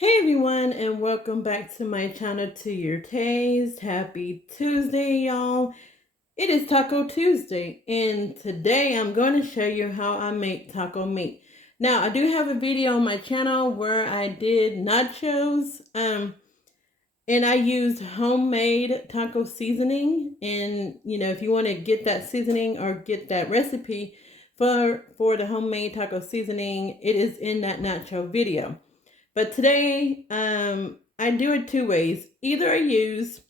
Hey everyone, and welcome back to my channel, To Your Taste. Happy Tuesday, y'all. It is Taco Tuesday, and today I'm going to show you how I make taco meat. Now, I do have a video on my channel where I did nachos, and I used homemade taco seasoning. And if you want to get that seasoning or get that recipe for the homemade taco seasoning, it is in that nacho video. But today, I do it two ways. Either I use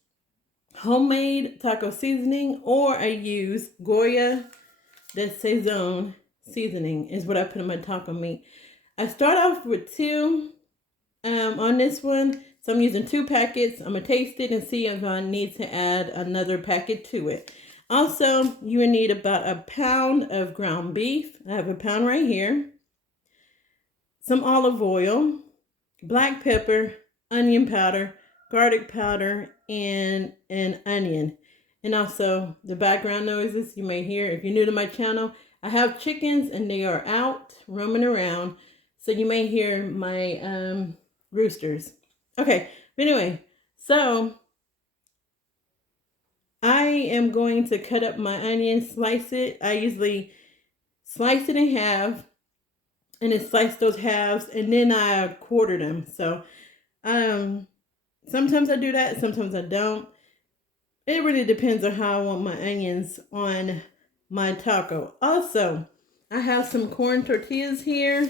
homemade taco seasoning or I use Goya Sazon seasoning is what I put in my taco meat. I start off with two on this one. So I'm using 2 packets. I'm going to taste it and see if I need to add another packet to it. Also, you will need about a pound of ground beef. I have a pound right here. Some olive oil, black pepper, onion powder, garlic powder, and an onion. And also the background noises you may hear. If you're new to my channel, I have chickens and they are out roaming around. So you may hear my roosters. Okay, but anyway, so I am going to cut up my onion, slice it. I usually slice it in half and then slice those halves and then I quarter them. So sometimes I do that, sometimes I don't. It really depends on how I want my onions on my taco. Also, I have some corn tortillas here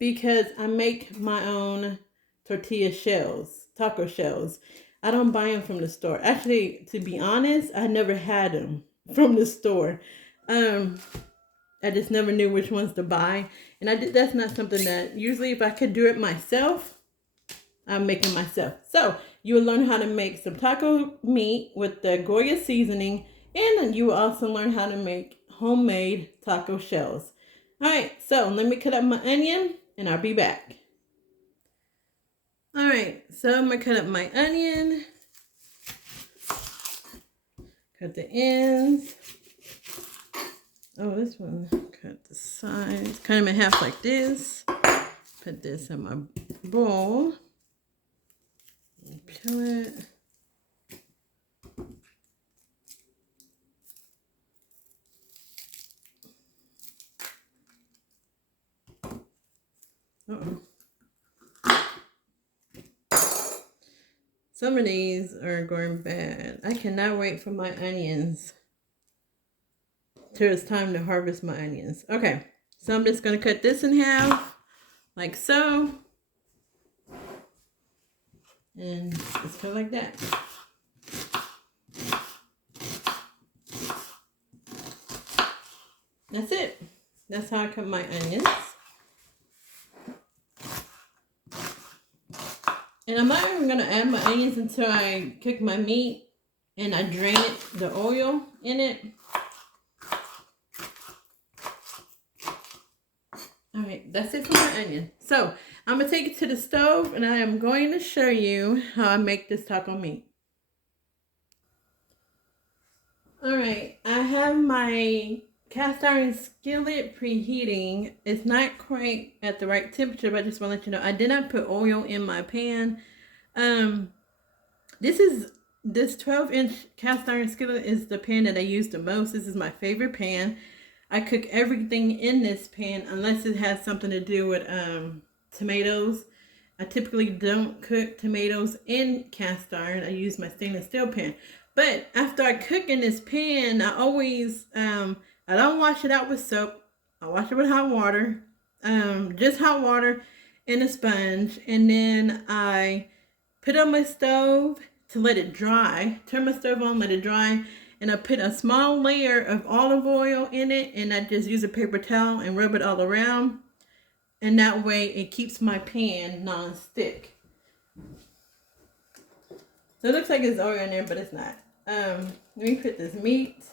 because I make my own tortilla shells, taco shells. I don't buy them from the store. Actually, to be honest, I never had them from the store. I just never knew which ones to buy. And that's not something that, usually if I could do it myself, I'm making myself. So you will learn how to make some taco meat with the Goya seasoning, and you will also learn how to make homemade taco shells. All right, so let me cut up my onion and I'll be back. All right, so I'm gonna cut up my onion, cut the ends. Oh, this one, cut the sides, cut them in half like this. Put this in my bowl. Peel it. Uh-oh. Some of these are going bad. I cannot wait for my onions till it's time to harvest my onions. Okay, so I'm just going to cut this in half, like so. And just cut like that. That's it. That's how I cut my onions. And I'm not even going to add my onions until I cook my meat and I drain it, the oil in it. Alright, that's it for my onion. So, I'm going to take it to the stove and I am going to show you how I make this taco meat. Alright, I have my cast iron skillet preheating. It's not quite at the right temperature, but I just want to let you know I did not put oil in my pan. This 12-inch cast iron skillet is the pan that I use the most. This is my favorite pan. I cook everything in this pan unless it has something to do with tomatoes. I typically don't cook tomatoes in cast iron. I use my stainless steel pan. But after I cook in this pan, I always, I don't wash it out with soap. I wash it with hot water, just hot water and a sponge. And then I put it on my stove to let it dry. Turn my stove on, let it dry. And I put a small layer of olive oil in it. And I just use a paper towel and rub it all around. And that way it keeps my pan non-stick. So it looks like there's oil in there, but it's not. Let me put this meat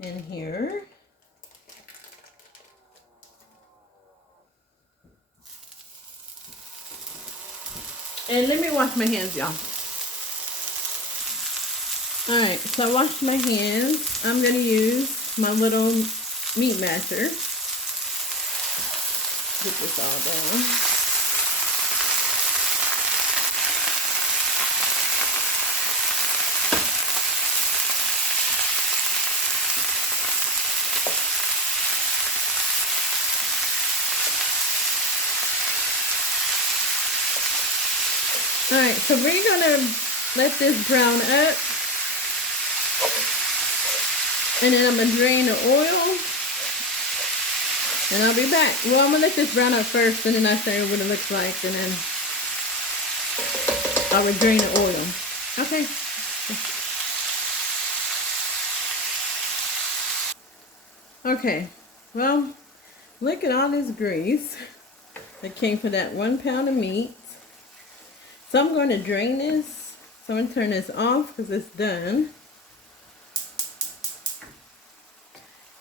in here. And let me wash my hands, y'all. Alright, so I washed my hands. I'm going to use my little meat masher. Get this all down. Alright, so we're gonna let this brown up. And then I'm gonna drain the oil. And I'll be back. Well, I'm gonna let this brown up first, and then I'll show you what it looks like, and then I'll drain the oil. Okay. Okay. Well, look at all this grease that came from that 1 pound of meat. So I'm going to drain this. So I'm going to turn this off because it's done.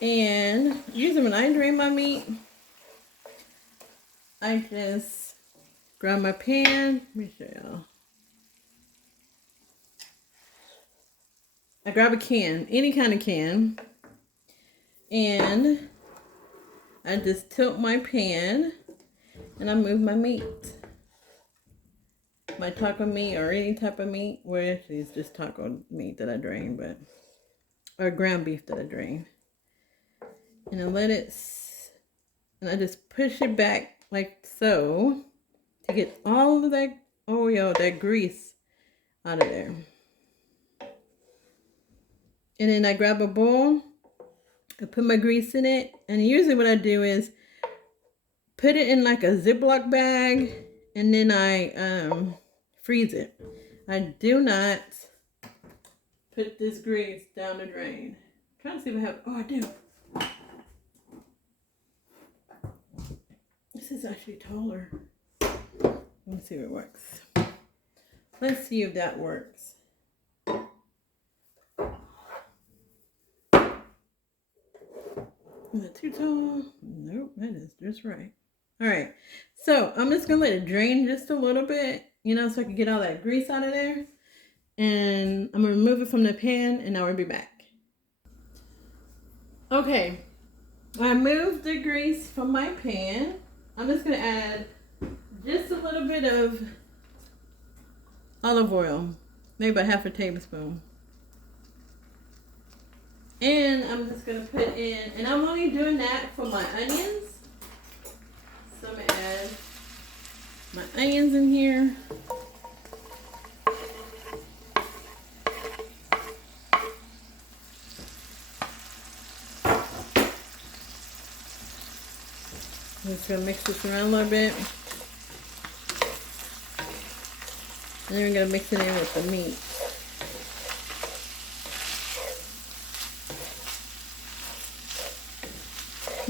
And usually when I drain my meat, I just grab my pan. Let me show y'all. I grab a can, any kind of can, and I just tilt my pan and I move my meat. My taco meat or any type of meat, well actually it's just taco meat that I drain, but, or ground beef that I drain. And I let it, and I just push it back like so to get all of that oil, that grease out of there. And then I grab a bowl, I put my grease in it, and usually what I do is put it in like a Ziploc bag, and then I freeze it. I do not put this grease down the drain. I'm trying to see if I have, oh I do. This is actually taller. Let me see if it works. Let's see if that works. Is it too tall? Nope, that is just right. All right, so I'm just gonna let it drain just a little bit, you know, so I can get all that grease out of there. And I'm gonna remove it from the pan, and now we'll be back. Okay, I moved the grease from my pan. I'm just gonna add just a little bit of olive oil, maybe about half a tablespoon. And I'm just gonna put in, and I'm only doing that for my onions. So I'm gonna add my onions in here. I'm just gonna mix this around a little bit. And then we're gonna mix it in with the meat.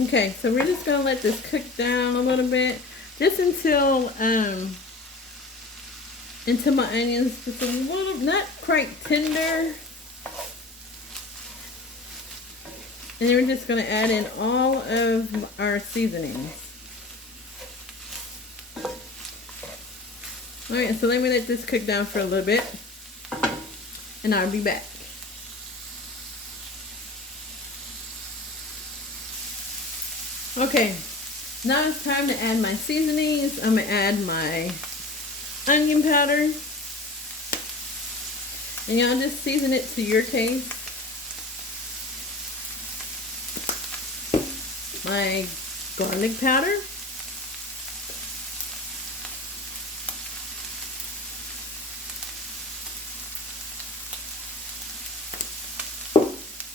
Okay, so we're just gonna let this cook down a little bit, just until my onions just a little, not quite tender. And then we're just gonna add in all of our seasonings. All right, so let me let this cook down for a little bit, and I'll be back. Okay, now it's time to add my seasonings. I'm gonna add my onion powder. And y'all just season it to your taste. My garlic powder.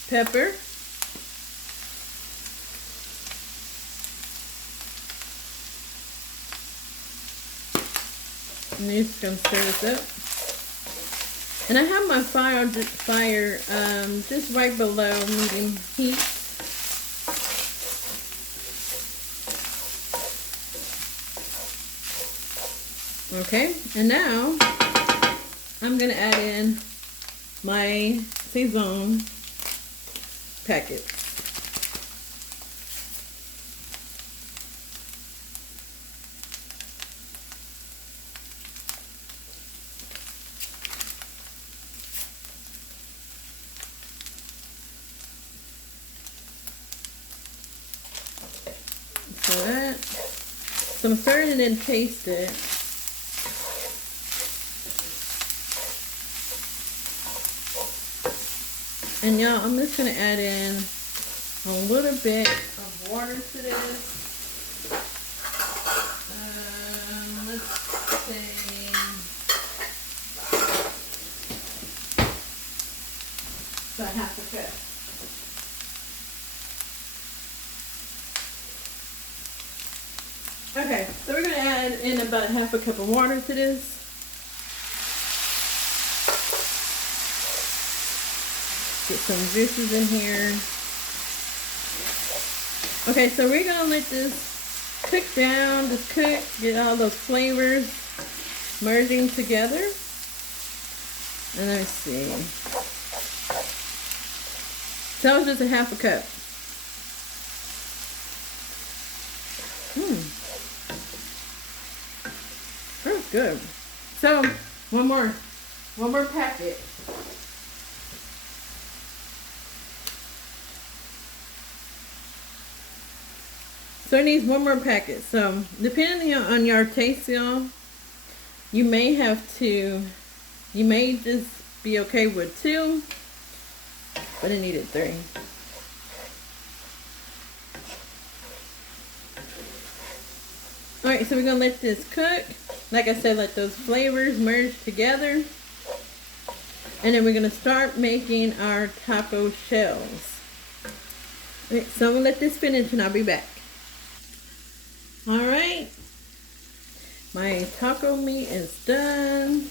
Pepper. And you're just gonna stir this up. And I have my fire just right below medium heat. Okay, and now I'm gonna add in my Sazon packets. So I'm stirring it and taste it. And y'all, I'm just gonna add in a little bit of water to this. Let's say in about a half a cup of water to this. Get some juices in here. Okay, so we're gonna let this cook down, just cook, get all those flavors merging together. And let me see. So that was just a half a cup. That's good. So one more packet. So it needs one more packet. So depending on your taste, y'all, you may just be okay with 2, but it needed 3. Alright, so we're gonna let this cook. Like I said, let those flavors merge together. And then we're gonna start making our taco shells. Alright, so I'm gonna let this finish and I'll be back. Alright, my taco meat is done.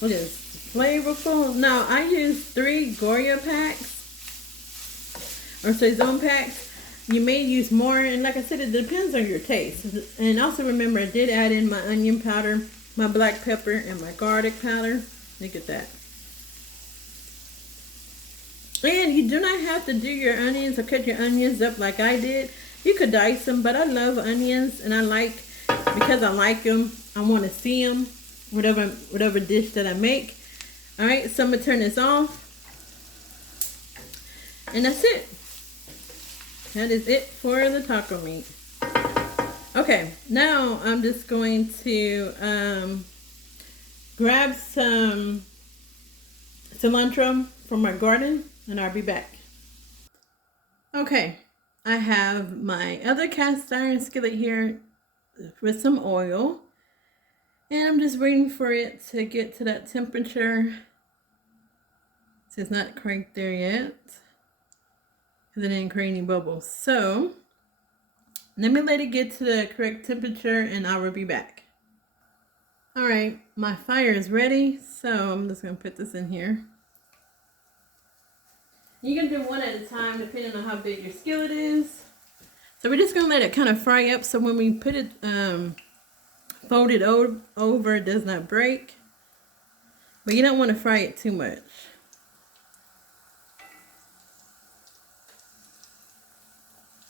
It is flavorful. Now, I use 3 Goya packs or Sazon packs. You may use more, and like I said, it depends on your taste. And also remember, I did add in my onion powder, my black pepper, and my garlic powder. Look at that. And you do not have to do your onions or cut your onions up like I did. You could dice them, but I love onions, and because I like them, I want to see them, whatever dish that I make. All right, so I'm gonna turn this off, and that's it. That is it for the taco meat. Okay, now I'm just going to grab some cilantro from my garden, and I'll be back. Okay. I have my other cast iron skillet here with some oil, and I'm just waiting for it to get to that temperature. So it's not cranked there yet because it didn't create any bubbles. So let me let it get to the correct temperature and I will be back. All right, my fire is ready, so I'm just gonna put this in here. You can do one at a time depending on how big your skillet is. So we're just going to let it kind of fry up so when we put it folded over, it does not break. But you don't want to fry it too much.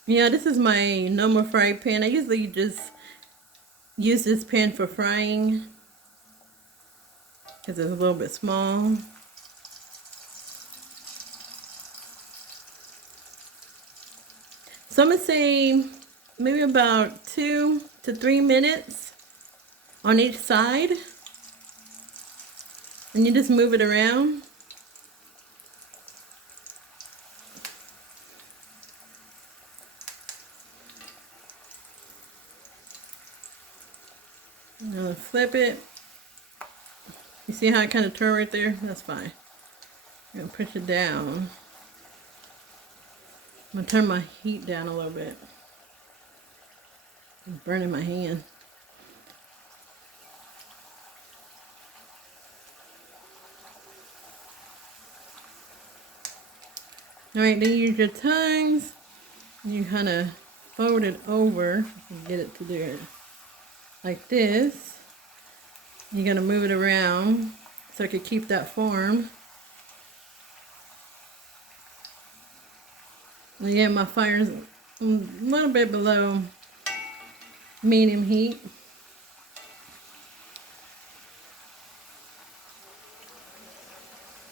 Yeah, this is my normal fry pan. I usually just use this pan for frying because it's a little bit small. So I'm going to say maybe about 2 to 3 minutes on each side. And you just move it around. I'm going to flip it. You see how I kind of turn right there? That's fine. I'm going to push it down. I'm going to turn my heat down a little bit. I'm burning my hand. Alright, then use your tongs. You kind of fold it over and get it to do it like this. You're going to move it around so I can keep that form. Again, my fire's a little bit below medium heat.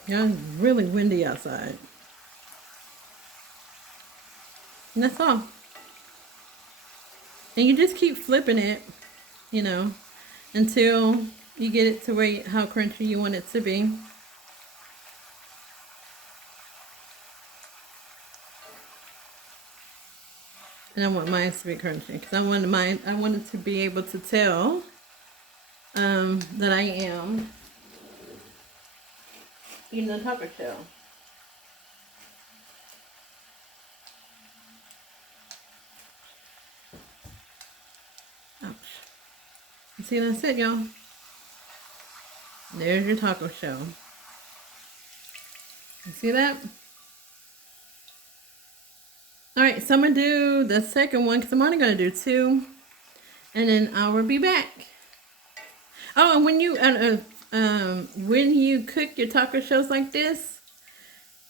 Yeah, it's really windy outside. And that's all. And you just keep flipping it, you know, until you get it to how crunchy you want it to be. And I want mine to be crunchy because I wanted to be able to tell that I am eating a taco shell. Ouch. You see, that's it, y'all. There's your taco shell. You see that? All right, so I'm gonna do the second one because I'm only gonna do 2, and then I will be back. Oh, and when you cook your taco shells like this,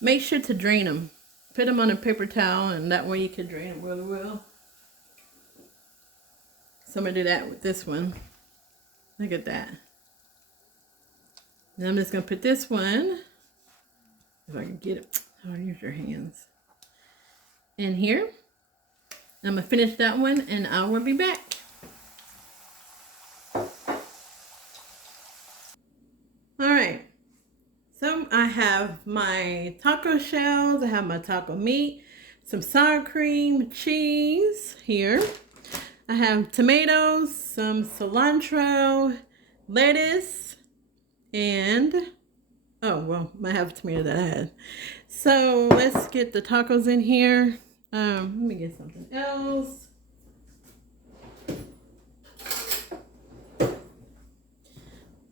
make sure to drain them. Put them on a paper towel, and that way you can drain them really well. So I'm gonna do that with this one. Look at that. Now I'm just gonna put this one, if I can get it. Oh, use your hands. In here. I'm gonna finish that one, and I will be back. All right. So I have my taco shells. I have my taco meat, some sour cream, cheese here. I have tomatoes, some cilantro, lettuce, and oh, well, I have a tomato that I had. So let's get the tacos in here. Let me get something else.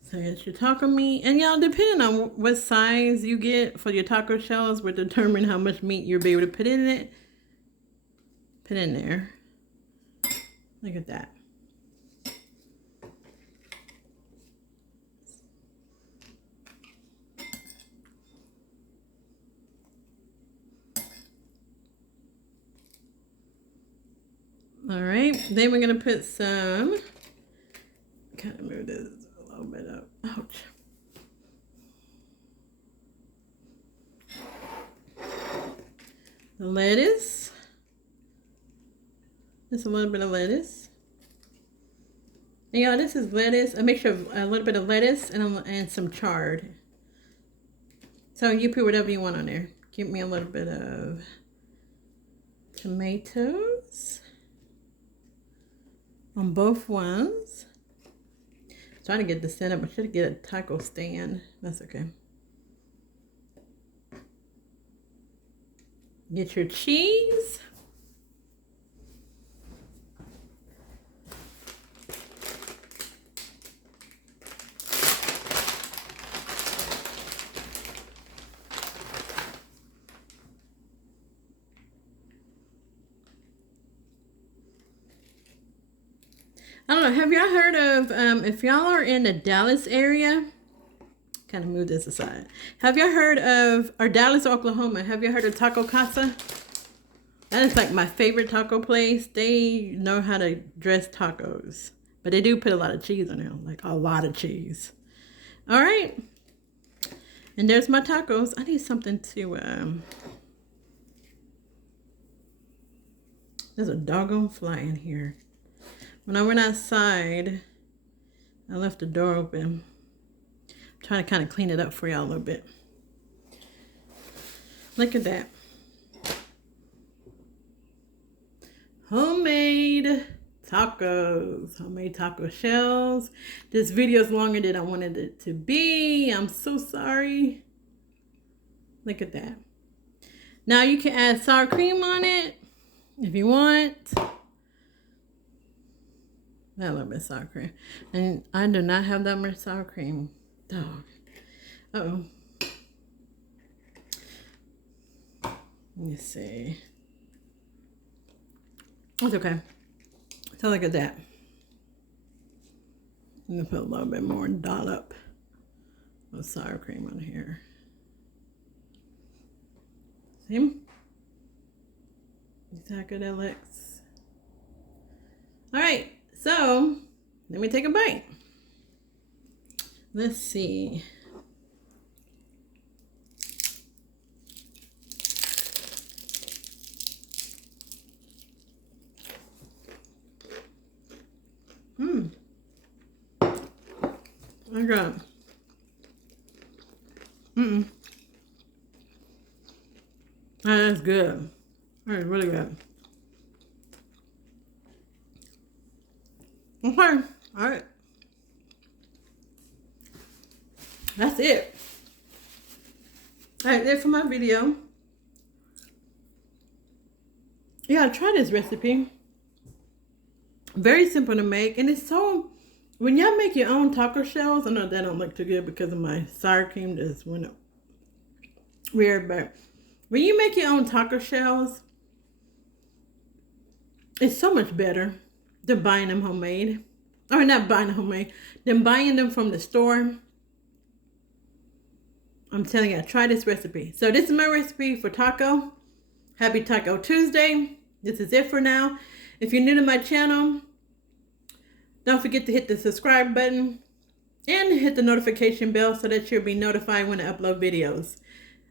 So it's your taco meat. And y'all, depending on what size you get for your taco shells will determine how much meat you'll be able to put in it. Put in there. Look at that. All right, then we're gonna put some, kind of move this a little bit up. Ouch. The lettuce. Just a little bit of lettuce. And y'all, this is lettuce. A mixture of a little bit of lettuce and some chard. So you put whatever you want on there. Give me a little bit of tomatoes on both ones. Trying to get the stand up. I should get a taco stand. That's okay. Get your cheese. I don't know, have y'all heard of, if y'all are in the Dallas area, kind of move this aside. Have y'all heard of, or Dallas, Oklahoma, have you heard of Taco Casa? That is like my favorite taco place. They know how to dress tacos, but they do put a lot of cheese on them, like a lot of cheese. All right. And there's my tacos. I need something to, there's a doggone fly in here. When I went outside, I left the door open. I'm trying to kind of clean it up for y'all a little bit. Look at that. Homemade tacos. Homemade taco shells. This video is longer than I wanted it to be. I'm so sorry. Look at that. Now you can add sour cream on it if you want. A little bit of sour cream. And I do not have that much sour cream. Dog. Uh-oh. Let me see. It's okay. So look at that. I'm going to put a little bit more dollop of sour cream on here. See? Is that good, Alex? All right. So, let me take a bite. Let's see. I got. That's good. That is really good. Okay, all right. That's it. All right, that's for my video. Yeah, try this recipe. Very simple to make, and it's so, when y'all make your own taco shells, I know that don't look too good because of my sour cream just went up weird, but when you make your own taco shells, it's so much better than buying them homemade. Or not buying them homemade, than buying them from the store. I'm telling you, try this recipe. So this is my recipe for taco. Happy Taco Tuesday. This is it for now. If you're new to my channel, don't forget to hit the subscribe button and hit the notification bell so that you'll be notified when I upload videos.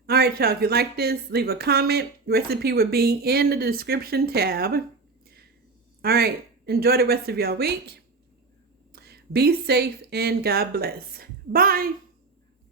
All right, y'all, if you like this, leave a comment. Recipe will be in the description tab. All right, enjoy the rest of your week. Be safe and God bless. Bye.